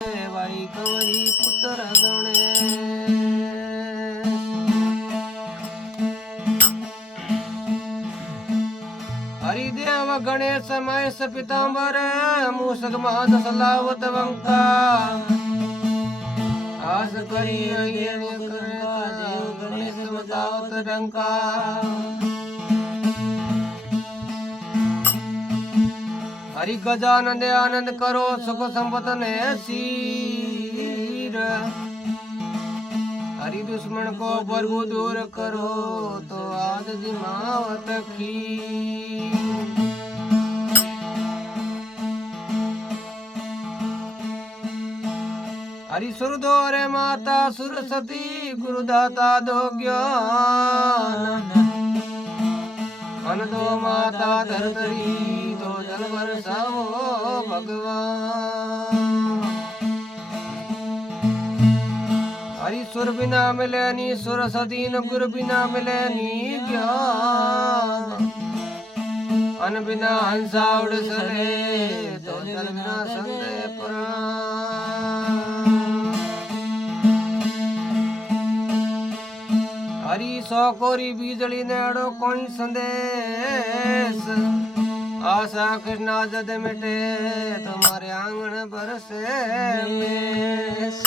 Y कंवरी पुत्र गणेश। हरिदेव गणेश महेश पीतांबर मूषक महत सलावत वंका आस करी देव गणेश मतावत डंका। हरि गजानंद आनंद करो सुख संपत ने सीर। हरि दुश्मन को बरगु दूर करो तो आज दिमावत खीर। हरि सुर दो रे माता सुरसती गुरुदाता दो ज्ञान। मन दो माता धरतरी तो जल बरसाओ भगवान। हरि सुर बिना मिले नी सुर सदीन गुरु बिना मिले नी ज्ञान। अन बिना हंसा उड़ सले तो जल बिना संदेह पुराण। हरि सौ कोरी बीजली नेड़ो कोई संदेश। आशा कृष्णा जद मिटे तुम्हारे आंगन बरसे मेष।